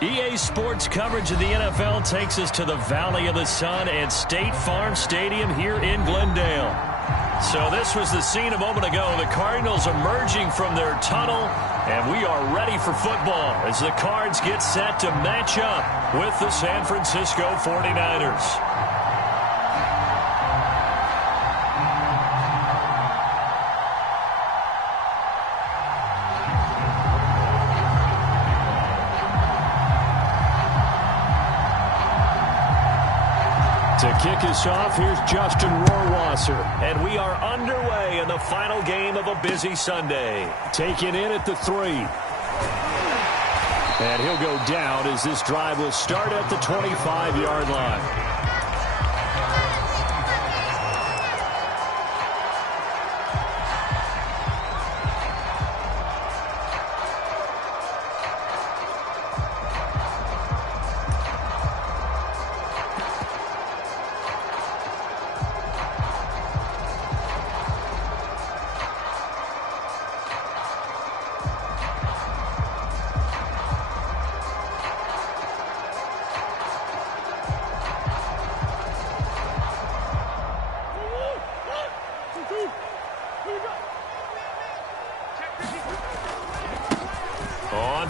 EA Sports coverage of the NFL takes us to the Valley of the Sun and State Farm Stadium here in Glendale. So this was the scene a moment ago. The Cardinals emerging from their tunnel, and we are ready for football as the Cards get set to match up with the San Francisco 49ers. To kick us off, here's Justin Rohrwasser. And we are underway in the final game of a busy Sunday. Taken in at the 3. And he'll go down as this drive will start at the 25-yard line.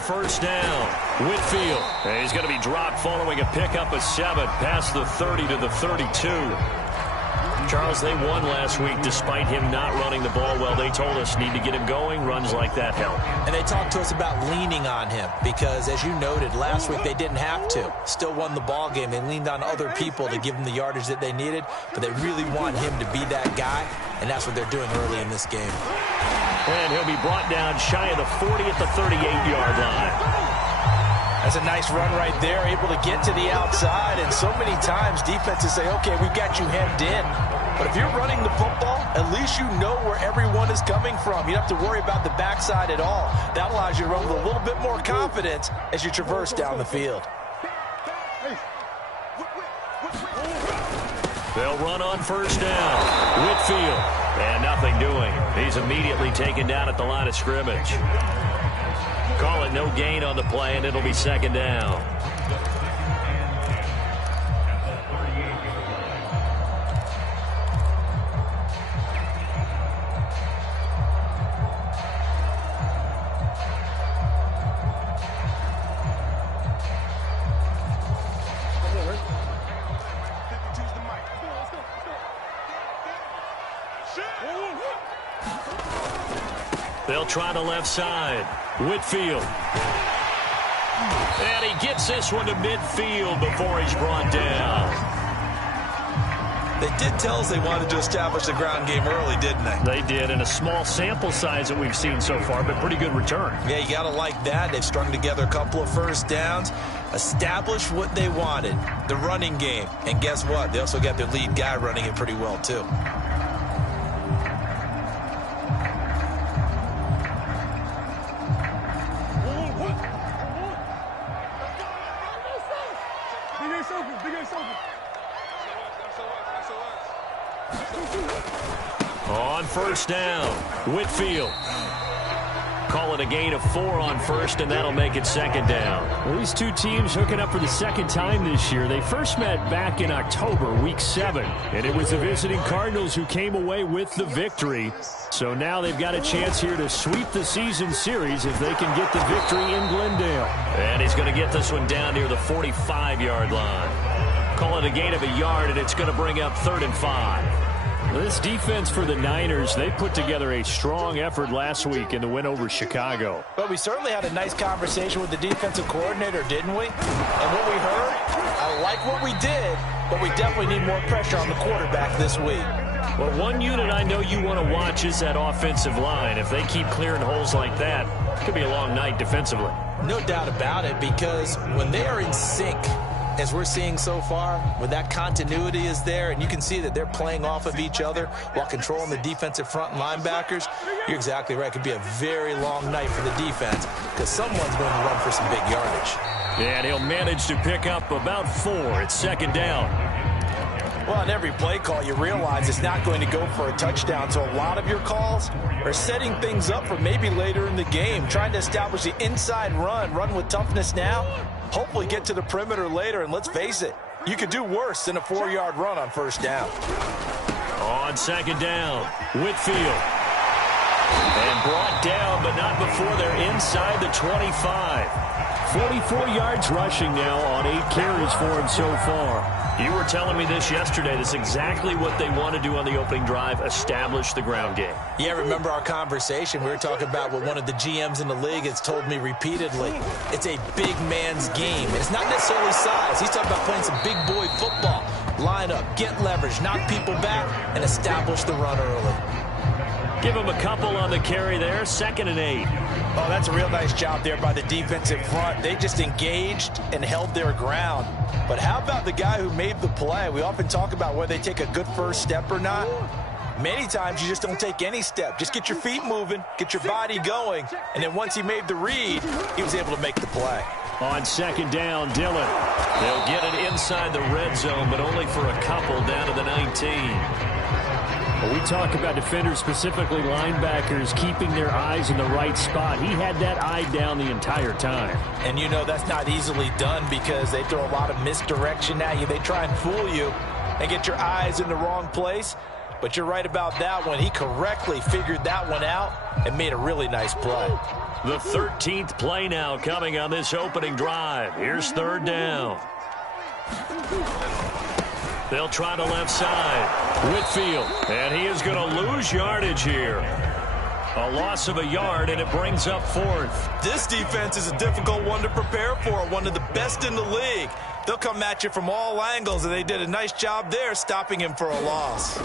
First down, Whitfield. And he's going to be dropped following a pickup of 7 past the 30 to the 32. Charles, they won last week despite him not running the ball well. They told us need to get him going. Runs like that help. And they talked to us about leaning on him because, as you noted, last week they didn't have to. Still won the ball game. They leaned on other people to give them the yardage that they needed, but they really want him to be that guy, and that's what they're doing early in this game. And he'll be brought down shy of the 40 at the 38-yard line. That's a nice run right there, able to get to the outside. And so many times defenses say, okay, we've got you hemmed in. But if you're running the football, at least you know where everyone is coming from. You don't have to worry about the backside at all. That allows you to run with a little bit more confidence as you traverse down the field. They'll run on first down. Whitfield. And nothing doing. He's immediately taken down at the line of scrimmage. Call it no gain on the play, and it'll be second down. They'll try the left side. Whitfield. And he gets this one to midfield before he's brought down. They did tell us they wanted to establish the ground game early, didn't they? They did, in a small sample size that we've seen so far, but pretty good return. Yeah, you got to like that. They've strung together a couple of first downs, established what they wanted, the running game. And guess what? They also got their lead guy running it pretty well, too. On first down, Whitfield. Call it a gain of 4 on first, and that'll make it second down. Well, these two teams hooking up for the second time this year. They first met back in October, week 7, and it was the visiting Cardinals who came away with the victory. So now they've got a chance here to sweep the season series if they can get the victory in Glendale. And he's going to get this one down near the 45-yard line. Call it a gain of a yard, and it's going to bring up 3rd and 5. This defense for the Niners, they put together a strong effort last week in the win over Chicago. But we certainly had a nice conversation with the defensive coordinator, didn't we? And what we heard, I like what we did, but we definitely need more pressure on the quarterback this week. Well, one unit I know you want to watch is that offensive line. If they keep clearing holes like that, it could be a long night defensively. No doubt about it, because when they are in sync, as we're seeing so far, when that continuity is there, and you can see that they're playing off of each other while controlling the defensive front linebackers, you're exactly right. It could be a very long night for the defense because someone's going to run for some big yardage. Yeah, and he'll manage to pick up about 4. It's second down. Well, on every play call, you realize it's not going to go for a touchdown. So a lot of your calls are setting things up for maybe later in the game, trying to establish the inside run with toughness now. hopefully get to the perimeter later. And let's face it, you could do worse than a 4-yard run on first down. On second down, Whitfield. And brought down, but not before they're inside the 25. 44 yards rushing now on 8 carries for him so far. You were telling me this yesterday. That's exactly what they want to do on the opening drive, establish the ground game. Yeah, remember our conversation? We were talking about what one of the GMs in the league has told me repeatedly. It's a big man's game. And it's not necessarily size. He's talking about playing some big boy football. Line up, get leverage, knock people back, and establish the run early. Give him a couple on the carry there, 2nd and 8. Oh, that's a real nice job there by the defensive front. They just engaged and held their ground. But how about the guy who made the play? We often talk about whether they take a good first step or not. Many times you just don't take any step. Just get your feet moving, get your body going, and then once he made the read, he was able to make the play. On second down, Dillon. They'll get it inside the red zone, but only for a couple down to the 19. Well, we talk about defenders, specifically linebackers, keeping their eyes in the right spot. He had that eye down the entire time. And you know that's not easily done because they throw a lot of misdirection at you. They try and fool you and get your eyes in the wrong place. But you're right about that one. He correctly figured that one out and made a really nice play. The 13th play now coming on this opening drive. Here's 3rd down. They'll try the left side. Whitfield, and he is going to lose yardage here. A loss of a yard, and it brings up 4th. This defense is a difficult one to prepare for, one of the best in the league. They'll come at you from all angles, and they did a nice job there stopping him for a loss.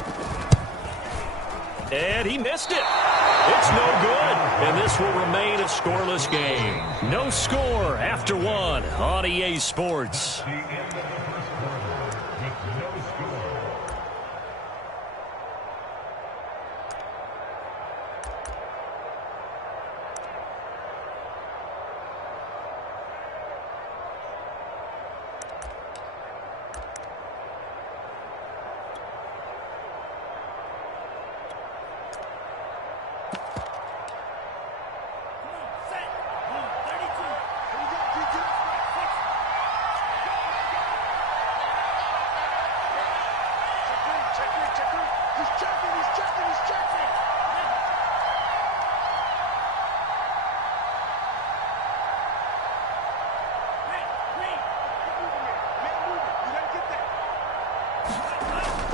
And he missed it. It's no good, and this will remain a scoreless game. No score after 1 on EA Sports.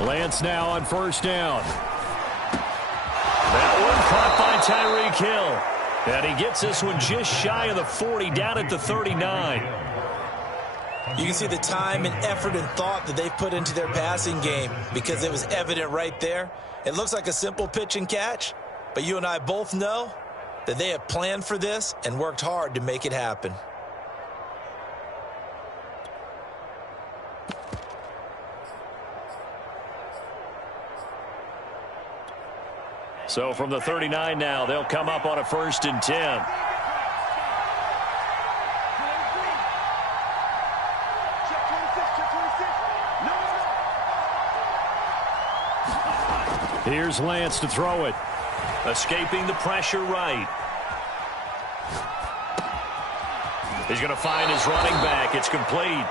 Lance now on first down. That one caught by Tyreek Hill. And he gets this one just shy of the 40, down at the 39. You can see the time and effort and thought that they've put into their passing game because it was evident right there. It looks like a simple pitch and catch, but you and I both know that they have planned for this and worked hard to make it happen. So from the 39 now, they'll come up on a 1st and 10. Here's Lance to throw it. Escaping the pressure right. He's going to find his running back. It's complete.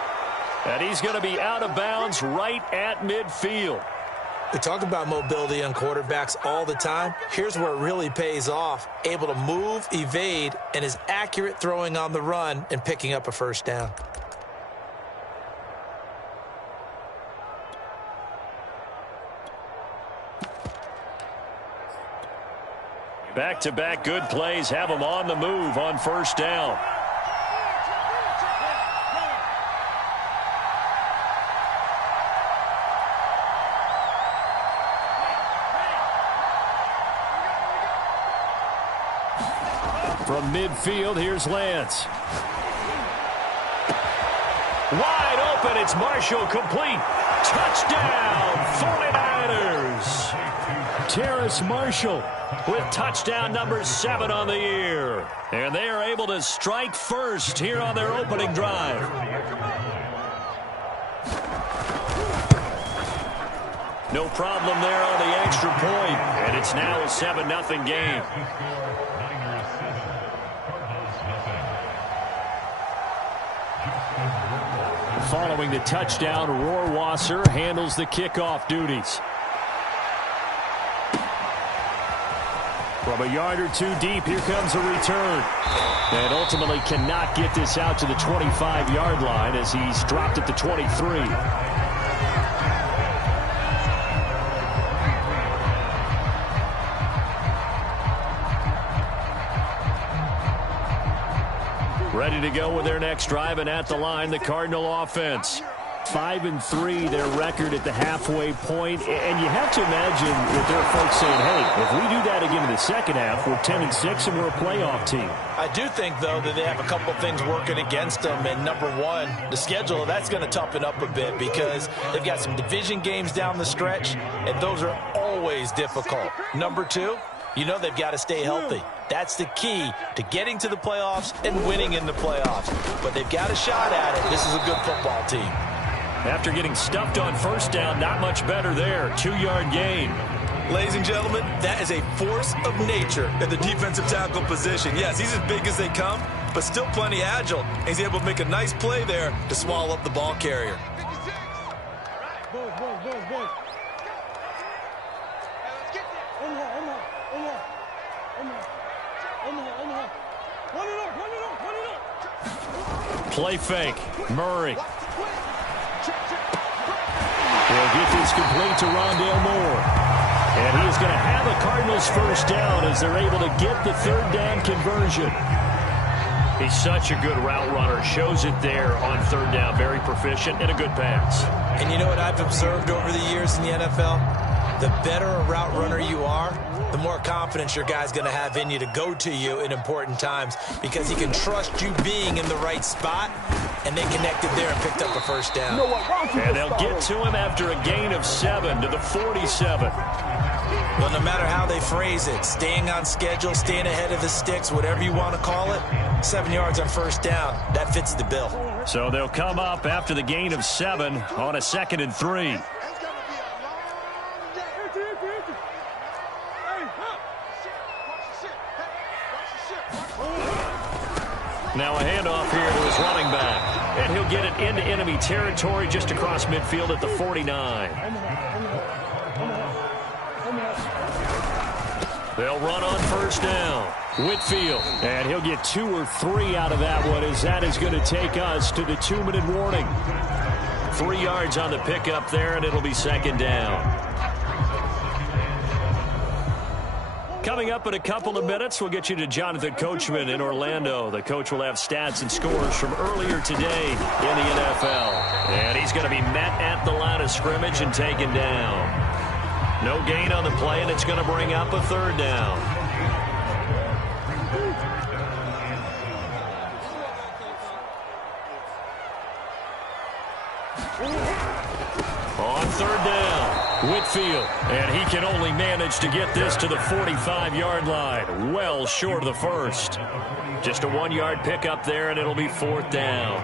And he's going to be out of bounds right at midfield. We talk about mobility on quarterbacks all the time. Here's where it really pays off. Able to move, evade, and is accurate throwing on the run and picking up a first down. Back-to-back good plays have him on the move on first down. From midfield, here's Lance. Wide open, it's Marshall, complete. Touchdown, 49ers. Terrace Marshall with touchdown number 7 on the year. And they are able to strike first here on their opening drive. No problem there on the extra point. And it's now a 7-0 game. following the touchdown, Rohrwasser handles the kickoff duties. From a yard or two deep, here comes a return. And ultimately cannot get this out to the 25-yard line as he's dropped at the 23. Ready to go with their next drive, and at the line, the Cardinal offense. 5-3, their record at the halfway point. And you have to imagine that there are folks saying, hey, if we do that again in the second half, we're 10-6 and we're a playoff team. I do think, though, that they have a couple of things working against them. And number one, the schedule, that's going to toughen up a bit because they've got some division games down the stretch, and those are always difficult. Number two, you know they've got to stay healthy. That's the key to getting to the playoffs and winning in the playoffs. But they've got a shot at it. This is a good football team. After getting stuffed on first down, not much better there. 2-yard gain. Ladies and gentlemen, that is a force of nature at the defensive tackle position. Yes, he's as big as they come, but still plenty agile. And he's able to make a nice play there to swallow up the ball carrier. Play fake. Murray. Will get this complete to Rondale Moore. And he is going to have the Cardinals first down as they're able to get the third down conversion. He's such a good route runner. Shows it there on third down. Very proficient and a good pass. And you know what I've observed over the years in the NFL? The better a route runner you are, the more confidence your guy's going to have in you to go to you in important times because he can trust you being in the right spot, and they connected there and picked up a first down. And they'll get to him after a gain of 7 to the 47. Well, no matter how they phrase it, staying on schedule, staying ahead of the sticks, whatever you want to call it, 7 yards on first down, that fits the bill. So they'll come up after the gain of 7 on a 2nd and 3. Now a handoff here to his running back. And he'll get it into enemy territory just across midfield at the 49. They'll run on first down. Whitfield. And he'll get 2 or 3 out of that one as that is going to take us to the 2-minute warning. 3 yards on the pickup there, and it'll be 2nd down. Coming up in a couple of minutes, we'll get you to Jonathan Coachman in Orlando. The coach will have stats and scores from earlier today in the NFL. And he's going to be met at the line of scrimmage and taken down. No gain on the play, and it's going to bring up a 3rd down. On 3rd down, Whitfield, and he can only manage to get this to the 45-yard line, well short of the first. Just a 1-yard pickup there, and it'll be 4th down.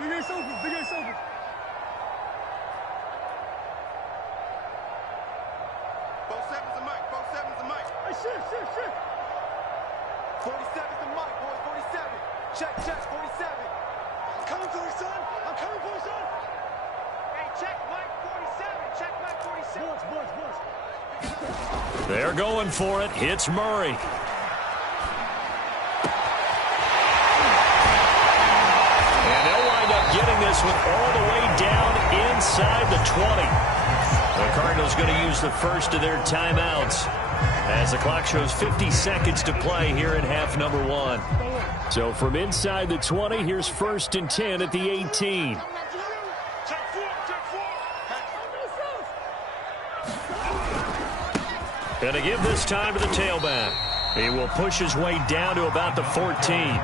Big Ace open, Big Ace open. Both sevens and Mike, both sevens and Mike. Hey, shit. 47's the Mike, boys, 47. Check, 47. I'm coming for you, son. I'm coming for you, son. Hey, check Mike 47. Check Mike 47. Boys. They're going for it. Hits Murray. And they'll wind up getting this one all the way down inside the 20. The Cardinals going to use the first of their timeouts as the clock shows 50 seconds to play here in half number 1. So from inside the 20, here's 1st and 10 at the 18. And to give this time to the tailback. He will push his way down to about the 14.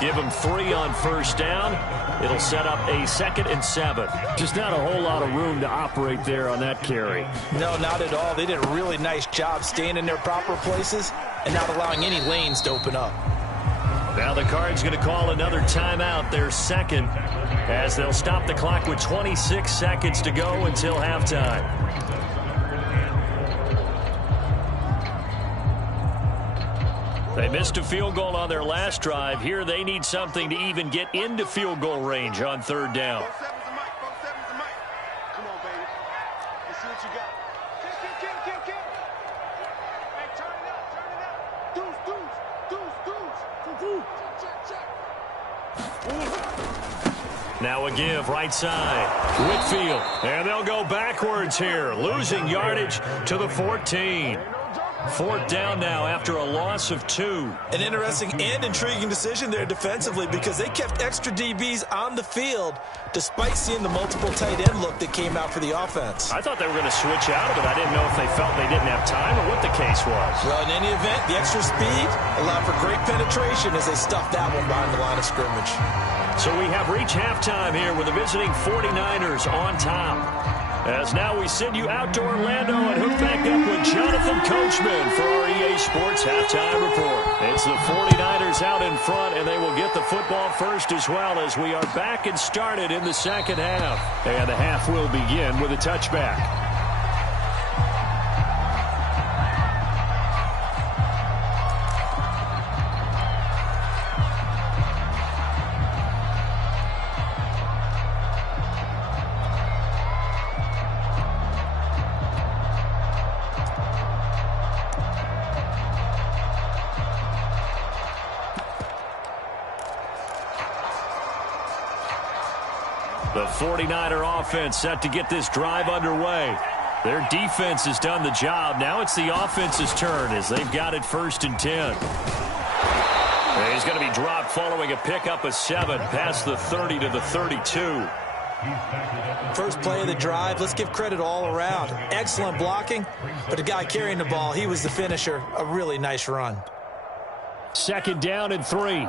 Give him 3 on first down. It'll set up a 2nd and 7. Just not a whole lot of room to operate there on that carry. No, not at all. They did a really nice job staying in their proper places and not allowing any lanes to open up. Now the Cards going to call another timeout, their 2nd, as they'll stop the clock with 26 seconds to go until halftime. They missed a field goal on their last drive. Here they need something to even get into field goal range on third down. Come on, baby. Let's see what you got. Kick. Hey, turn it up. Deuce. Check. Now a give, right side. Whitfield. And they'll go backwards here, losing yardage to the 14. Fourth down now after a loss of 2. An interesting and intriguing decision there defensively because they kept extra DBs on the field despite seeing the multiple tight end look that came out for the offense. I thought they were going to switch out of it. I didn't know if they felt they didn't have time or what the case was. Well, in any event, the extra speed allowed for great penetration as they stuffed that one behind the line of scrimmage. So we have reached halftime here with the visiting 49ers on top. As now we send you out to Orlando and hook back up with Jonathan Coachman for our EA Sports Halftime Report. It's the 49ers out in front, and they will get the football first as well as we are back and started in the second half. And the half will begin with a touchback. The 49er offense set to get this drive underway. Their defense has done the job. Now it's the offense's turn as they've got it first and 10. And he's going to be dropped following a pickup of 7 past the 30 to the 32. First play of the drive, let's give credit all around. Excellent blocking, but the guy carrying the ball, he was the finisher. A really nice run. Second down and 3.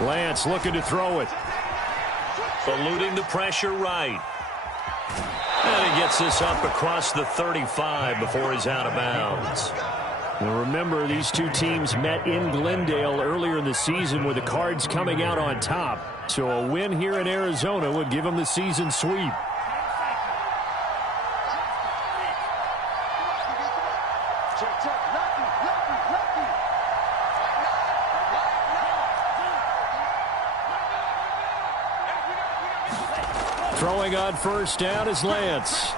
Lance looking to throw it. Eluding the pressure right. And he gets this up across the 35 before he's out of bounds. Now remember, these two teams met in Glendale earlier in the season with the Cards coming out on top. So a win here in Arizona would give them the season sweep. Throwing on first down is Lance.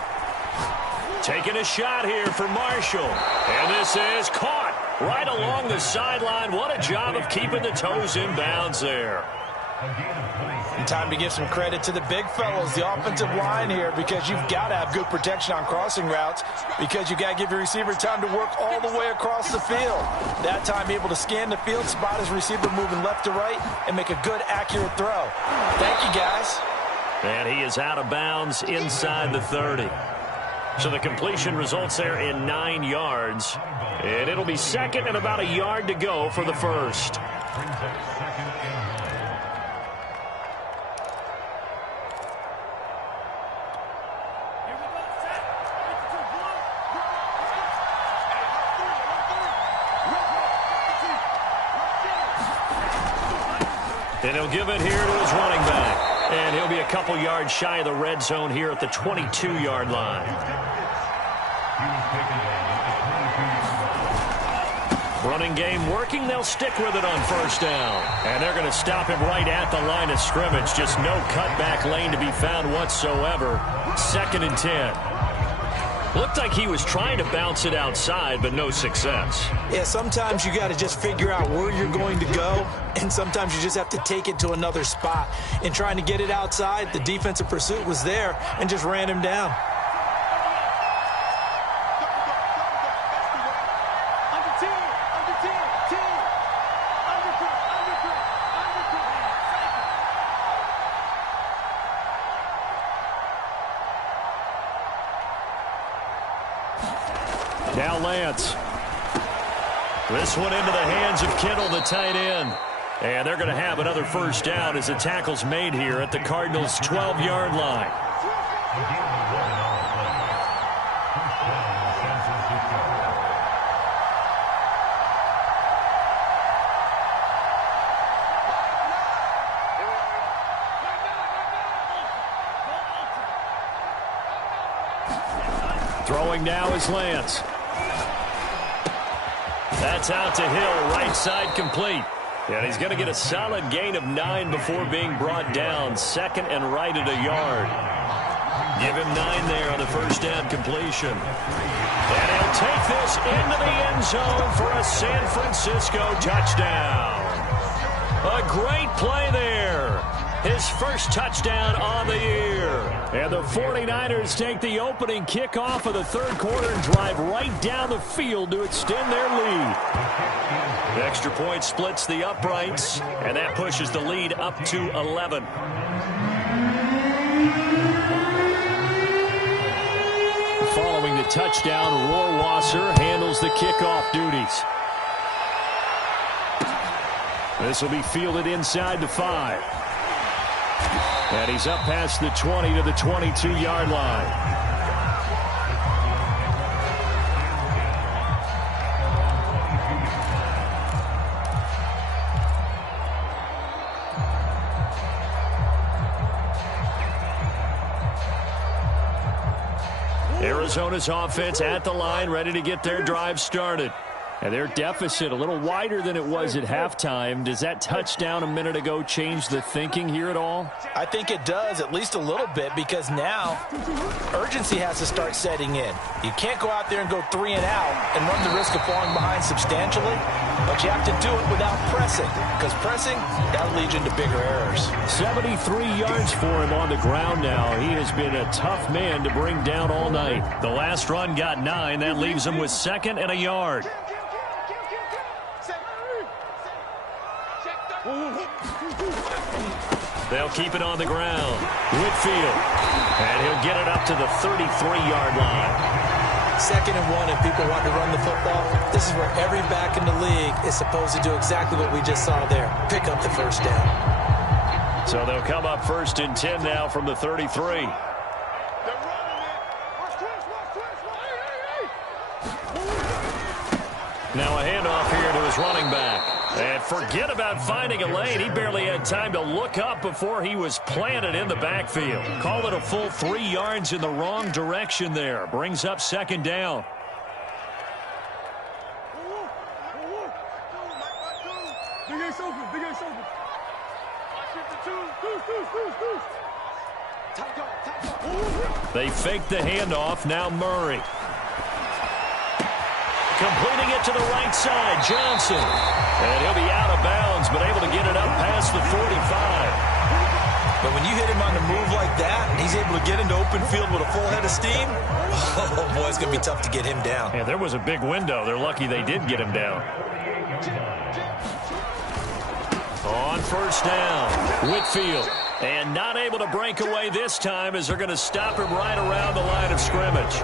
Taking a shot here for Marshall. And this is caught right along the sideline. What a job of keeping the toes in bounds there. And time to give some credit to the big fellows, the offensive line here, because you've got to have good protection on crossing routes because you got to give your receiver time to work all the way across the field. That time able to scan the field, spot his receiver moving left to right, and make a good, accurate throw. Thank you, guys. And he is out of bounds inside the 30. So the completion results there in 9 yards. And it'll be second and about a yard to go for the first. And he'll give it here to his running back. And he'll be a couple yards shy of the red zone here at the 22-yard line. Running game working. They'll stick with it on first down. And they're going to stop him right at the line of scrimmage. Just no cutback lane to be found whatsoever. Second and 10. Looked like he was trying to bounce it outside, but no success. Yeah, sometimes you got to just figure out where you're going to go, and sometimes you just have to take it to another spot. In trying to get it outside, the defensive pursuit was there and just ran him down. Now Lance. This one into the hands of Kittle, the tight end. And they're going to have another first down as the tackle's made here at the Cardinals' 12-yard line. Throwing now is Lance. That's out to Hill, right side complete. And he's going to get a solid gain of 9 before being brought down. Second and right at a yard. Give him 9 there on the first down completion. And he'll take this into the end zone for a San Francisco touchdown. A great play there. His first touchdown on the year. And the 49ers take the opening kickoff of the third quarter and drive right down the field to extend their lead. The extra point splits the uprights, and that pushes the lead up to 11. Following the touchdown, Rohrwasser handles the kickoff duties. This will be fielded inside the 5. And he's up past the 20 to the 22-yard line. Arizona's offense at the line, ready to get their drive started. And their deficit a little wider than it was at halftime. Does that touchdown a minute ago change the thinking here at all? I think it does, at least a little bit, because now urgency has to start setting in. You can't go out there and go 3 and out and run the risk of falling behind substantially, but you have to do it without pressing, because pressing, that'll lead you into bigger errors. 73 yards for him on the ground now. He has been a tough man to bring down all night. The last run got 9. That leaves him with 2nd and a yard. They'll keep it on the ground. Whitfield. And he'll get it up to the 33-yard line. 2nd and 1, and people want to run the football. This is where every back in the league is supposed to do exactly what we just saw there. Pick up the first down. So they'll come up 1st and 10 now from the 33. Now a handoff here to his running back. And forget about finding a lane. He barely had time to look up before he was planted in the backfield. Call it a full 3 yards in the wrong direction there. Brings up 2nd down. They fake the handoff. Now Murray. Completing it to the right side, Johnson. And he'll be out of bounds, but able to get it up past the 45. But when you hit him on the move like that, and he's able to get into open field with a full head of steam, oh, boy, it's going to be tough to get him down. Yeah, there was a big window. They're lucky they did get him down. On 1st down, Whitfield. And not able to break away this time as they're going to stop him right around the line of scrimmage.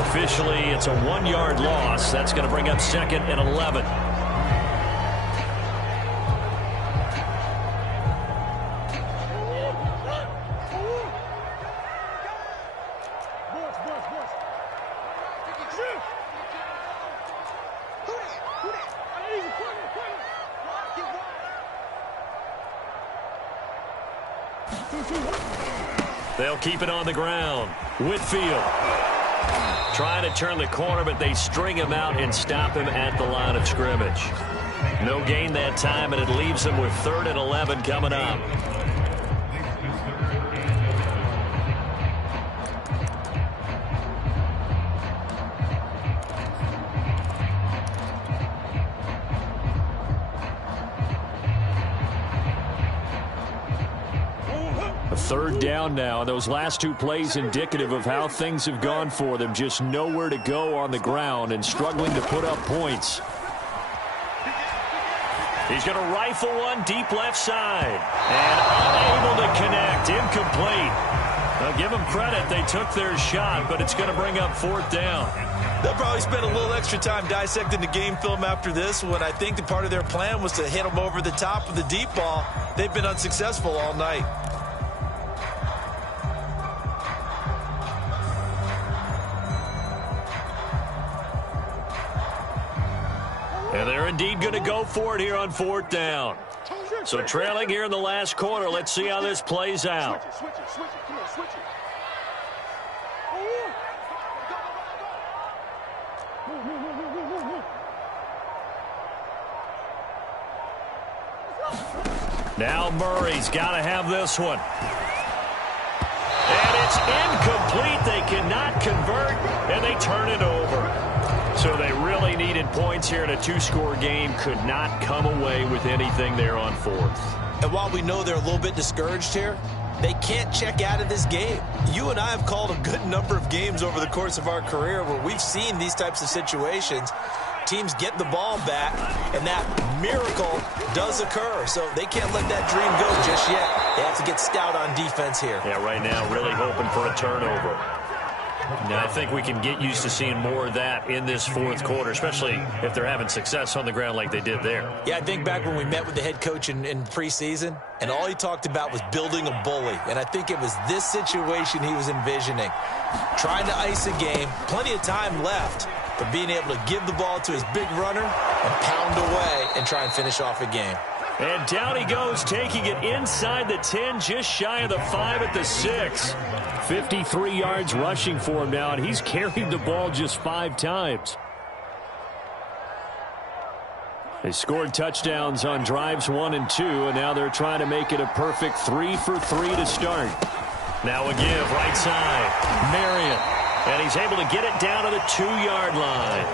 Officially, it's a 1-yard loss. That's going to bring up 2nd and 11. They'll keep it on the ground. Whitfield trying to turn the corner, but they string him out and stop him at the line of scrimmage. No gain that time, and it leaves him with 3rd and 11 coming up. A 3rd down now. Those last 2 plays indicative of how things have gone for them. Just nowhere to go on the ground and struggling to put up points. He's going to rifle one deep left side. And unable to connect. Incomplete. Now give them credit. They took their shot, but it's going to bring up 4th down. They'll probably spend a little extra time dissecting the game film after this, when I think the part of their plan was to hit them over the top with the deep ball. They've been unsuccessful all night. And they're indeed going to go for it here on 4th down. So trailing here in the last quarter. Let's see how this plays out. Now Murray's got to have this one. And it's incomplete. They cannot convert, and they turn it over. So they really needed points here in a two-score game. Could not come away with anything there on fourth. And while we know they're a little bit discouraged here, they can't check out of this game. You and I have called a good number of games over the course of our career where we've seen these types of situations. Teams get the ball back, and that miracle does occur. So they can't let that dream go just yet. They have to get stout on defense here. Yeah, right now really hoping for a turnover. Now, I think we can get used to seeing more of that in this fourth quarter, especially if they're having success on the ground like they did there. Yeah, I think back when we met with the head coach in preseason, and all he talked about was building a bully. And I think it was this situation he was envisioning. Trying to ice a game, plenty of time left, but being able to give the ball to his big runner and pound away and try and finish off a game. And down he goes, taking it inside the 10, just shy of the 5 at the 6. 53 yards rushing for him now, and he's carried the ball just 5 times. They scored touchdowns on drives 1 and 2, and now they're trying to make it a perfect 3 for 3 to start. Now a give, right side, Marion. And he's able to get it down to the 2-yard line.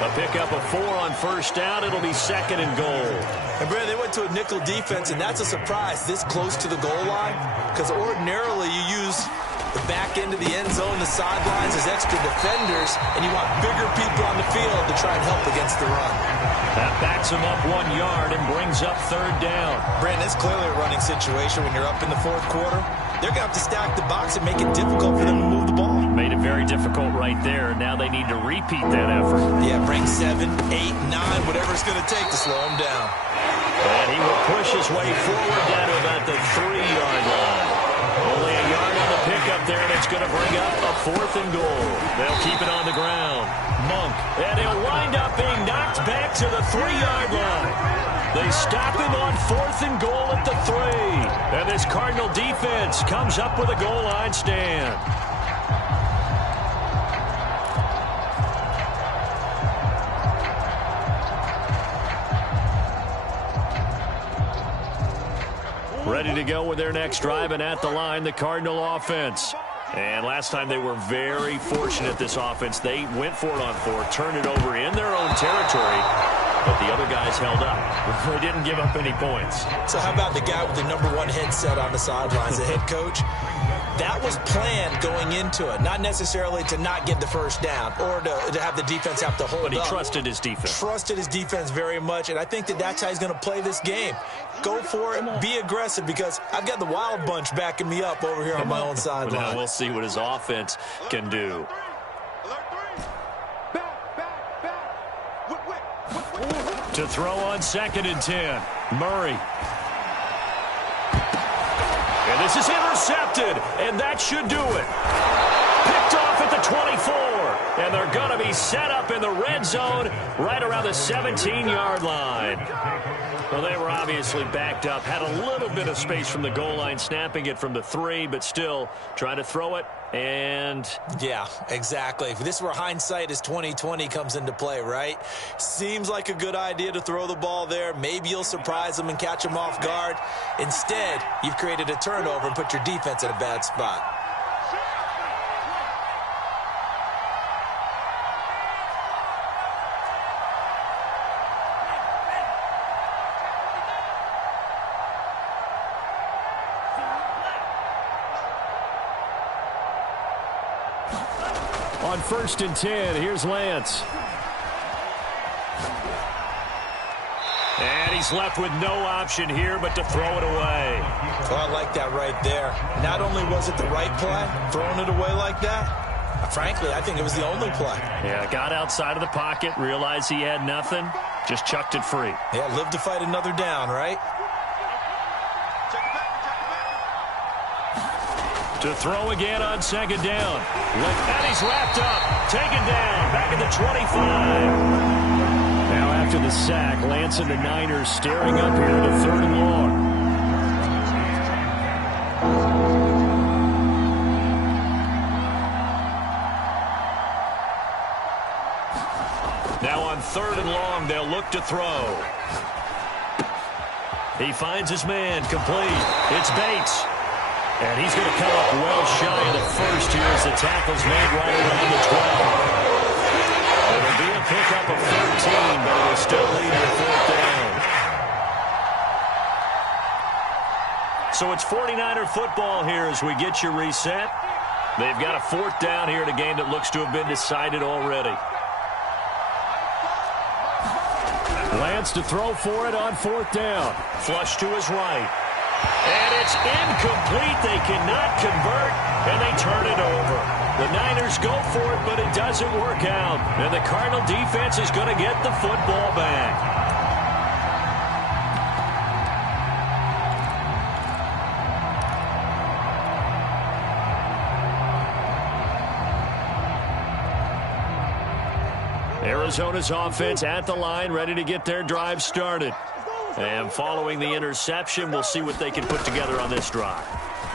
A pickup of 4 on first down. It'll be 2nd and goal. And, Brad, they went to a nickel defense, and that's a surprise this close to the goal line, because ordinarily you use the back end of the end zone, the sidelines as extra defenders, and you want bigger people on the field to try and help against the run. That backs him up 1 yard and brings up 3rd down. Brandon, it's clearly a running situation when you're up in the fourth quarter. They're going to have to stack the box and make it difficult for them to move the ball. Made it very difficult right there. Now they need to repeat that effort. Yeah, bring 7, 8, 9, whatever it's going to take to slow them down. And he will push his way forward down to about the 3-yard line. Only a yard on the pickup there, and it's going to bring up a 4th and goal. They'll keep it on the ground. Monk, and he'll wind up being knocked back to the 3-yard line. They stop him on 4th and goal at the 3. And this Cardinal defense comes up with a goal line stand. Ready to go with their next drive, and at the line, the Cardinal offense. And last time they were very fortunate, this offense. They went for it on 4, turned it over in their own territory, but the other guys held up. They didn't give up any points. So how about the guy with the #1 headset on the sidelines, the head coach? That was planned going into it, not necessarily to not get the first down or to have the defense have to hold up. But he trusted his defense. Trusted his defense very much, and I think that's how he's going to play this game. Go for it, be aggressive, because I've got the wild bunch backing me up over here on my own sideline. Now we'll see what his offense can do. To throw on 2nd and 10, Murray. And this is intercepted, and that should do it. Picked off at the 24, and they're going to be set up in the red zone right around the 17-yard line. Well, they were obviously backed up, had a little bit of space from the goal line, snapping it from the 3, but still trying to throw it, and... Yeah, exactly. This is where hindsight is 20/20 comes into play, right? Seems like a good idea to throw the ball there. Maybe you'll surprise them and catch them off guard. Instead, you've created a turnover and put your defense in a bad spot. On 1st and 10, here's Lance. And he's left with no option here but to throw it away. Well, I like that right there. Not only was it the right play, throwing it away like that, frankly, I think it was the only play. Yeah, got outside of the pocket, realized he had nothing, just chucked it free. Yeah, live to fight another down, right? To throw again on 2nd down. And he's wrapped up, taken down, back at the 25. Now after the sack, Lance and the Niners staring up here to 3rd and long. Now on 3rd and long, they'll look to throw. He finds his man, complete. It's Bates. And he's going to come up well shy of the first here as the tackle's made right around the 12. It'll be a pickup of 13, but it'll still lead to 4th down. So it's 49er football here as we get you reset. They've got a 4th down here in a game that looks to have been decided already. Lance to throw for it on 4th down. Flush to his right. And it's incomplete. They cannot convert, and they turn it over. The Niners go for it, but it doesn't work out. And the Cardinal defense is going to get the football back. Arizona's offense at the line, ready to get their drive started. And following the interception, we'll see what they can put together on this drive.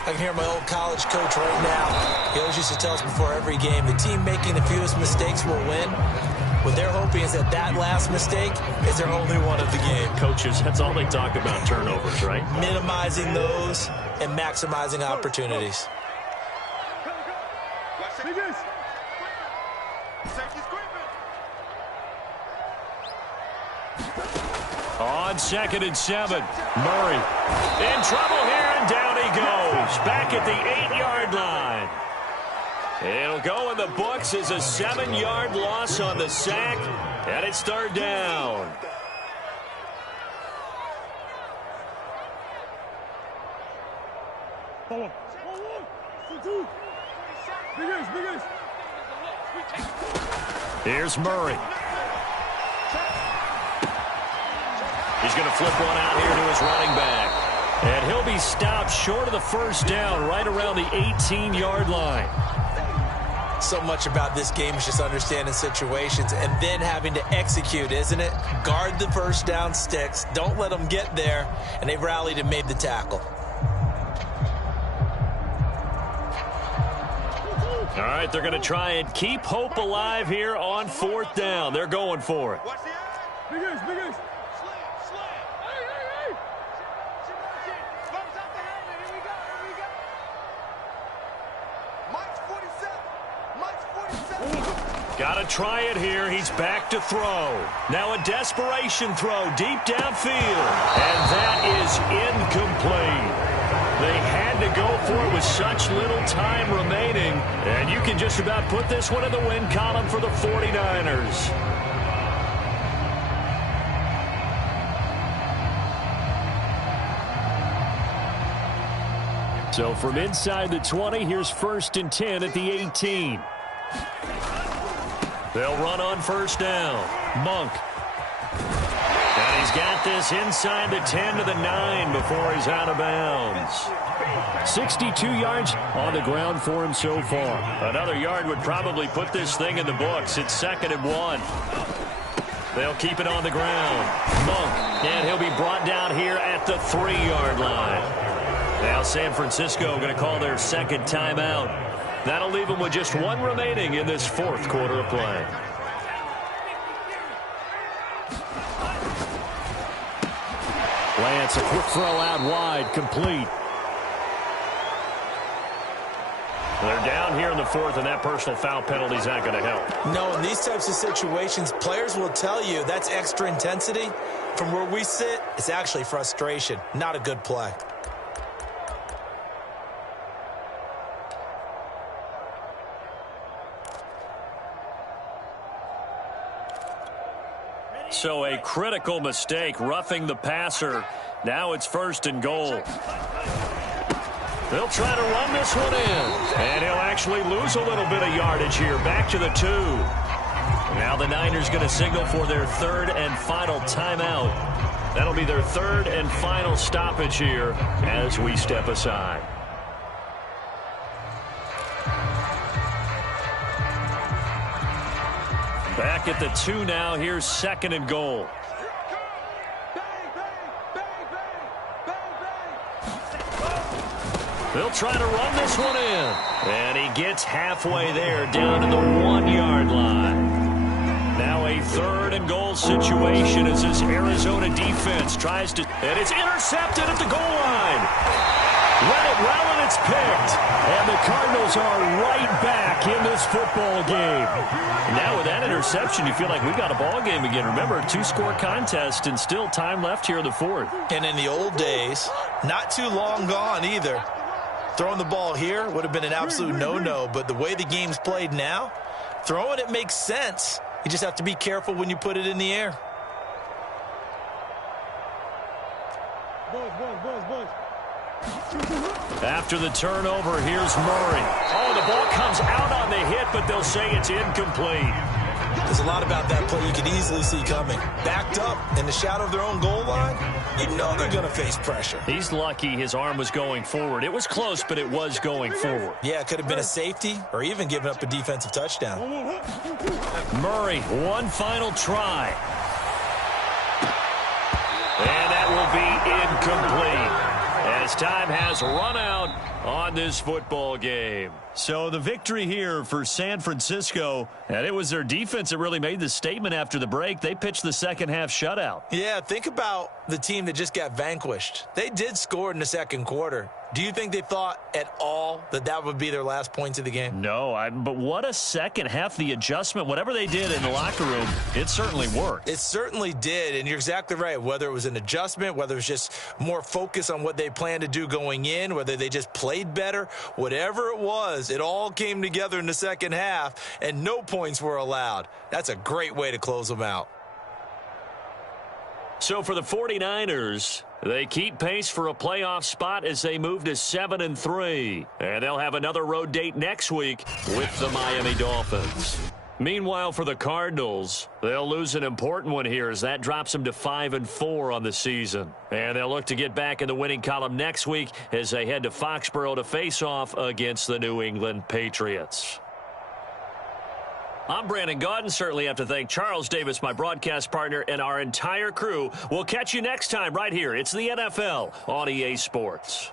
I can hear my old college coach right now. He always used to tell us before every game, the team making the fewest mistakes will win. What they're hoping is that that last mistake is their only one of the game. Coaches, that's all they talk about, turnovers, right? Minimizing those and maximizing opportunities. On 2nd and 7, Murray in trouble here, and down he goes. Back at the 8-yard line. It'll go in the books as a 7-yard loss on the sack, and it's 3rd down. Here's Murray. He's going to flip one out here to his running back. And he'll be stopped short of the 1st down right around the 18-yard line. So much about this game is just understanding situations and then having to execute, isn't it? Guard the 1st down sticks. Don't let them get there. And they've rallied and made the tackle. All right, they're going to try and keep hope alive here on 4th down. They're going for it. Got to try it here. He's back to throw. Now a desperation throw deep downfield. And that is incomplete. They had to go for it with such little time remaining. And you can just about put this one in the win column for the 49ers. So from inside the 20, here's 1st and 10 at the 18. They'll run on 1st down. Monk. And he's got this inside the 10 to the 9 before he's out of bounds. 62 yards on the ground for him so far. Another yard would probably put this thing in the books. It's 2nd and 1. They'll keep it on the ground. Monk. And he'll be brought down here at the 3-yard line. Now San Francisco going to call their 2nd timeout. That'll leave them with just 1 remaining in this 4th quarter of play. Lance, a quick throw out wide, complete. They're down here in the 4th, and that personal foul penalty is not going to help. No, in these types of situations, players will tell you that's extra intensity. From where we sit, it's actually frustration, not a good play. So a critical mistake, roughing the passer. Now it's 1st and goal. They'll try to run this one in. And he'll actually lose a little bit of yardage here. Back to the 2. Now the Niners going to signal for their 3rd and final timeout. That'll be their 3rd and final stoppage here as we step aside. Back at the 2 now. Here's 2nd and goal. They'll try to run this one in. And he gets halfway there, down to the 1-yard line. Now a 3rd and goal situation as this Arizona defense tries to... And it's intercepted at the goal line. Read it well, and it's picked. And the Cardinals are right back in this football game. Now with that interception, you feel like we've got a ball game again. Remember, 2-score contest and still time left here in the fourth. And in the old days, not too long gone either. Throwing the ball here would have been an absolute no-no, but the way the game's played now, throwing it makes sense. You just have to be careful when you put it in the air. After the turnover, here's Murray. Oh, the ball comes out on the hit, but they'll say it's incomplete. There's a lot about that play you could easily see coming. Backed up in the shadow of their own goal line, you know they're going to face pressure. He's lucky his arm was going forward. It was close, but it was going forward. Yeah, it could have been a safety or even given up a defensive touchdown. Murray, one final try. And that will be incomplete, as time has run out on this football game. So the victory here for San Francisco, and it was their defense that really made the statement after the break. They pitched the second half shutout. Yeah, think about the team that just got vanquished. They did score in the second quarter. Do you think they thought at all that that would be their last points of the game? No, but what a second half. The adjustment, whatever they did in the locker room, it certainly worked. It certainly did, and you're exactly right. Whether it was an adjustment, whether it was just more focus on what they planned to do going in, whether they just played better, whatever it was, it all came together in the second half, and no points were allowed. That's a great way to close them out. So for the 49ers, they keep pace for a playoff spot as they move to 7-3. And they'll have another road date next week with the Miami Dolphins. Meanwhile, for the Cardinals, they'll lose an important one here as that drops them to 5-4 on the season. And they'll look to get back in the winning column next week as they head to Foxborough to face off against the New England Patriots. I'm Brandon Gaudin. Certainly have to thank Charles Davis, my broadcast partner, and our entire crew. We'll catch you next time right here. It's the NFL on EA Sports.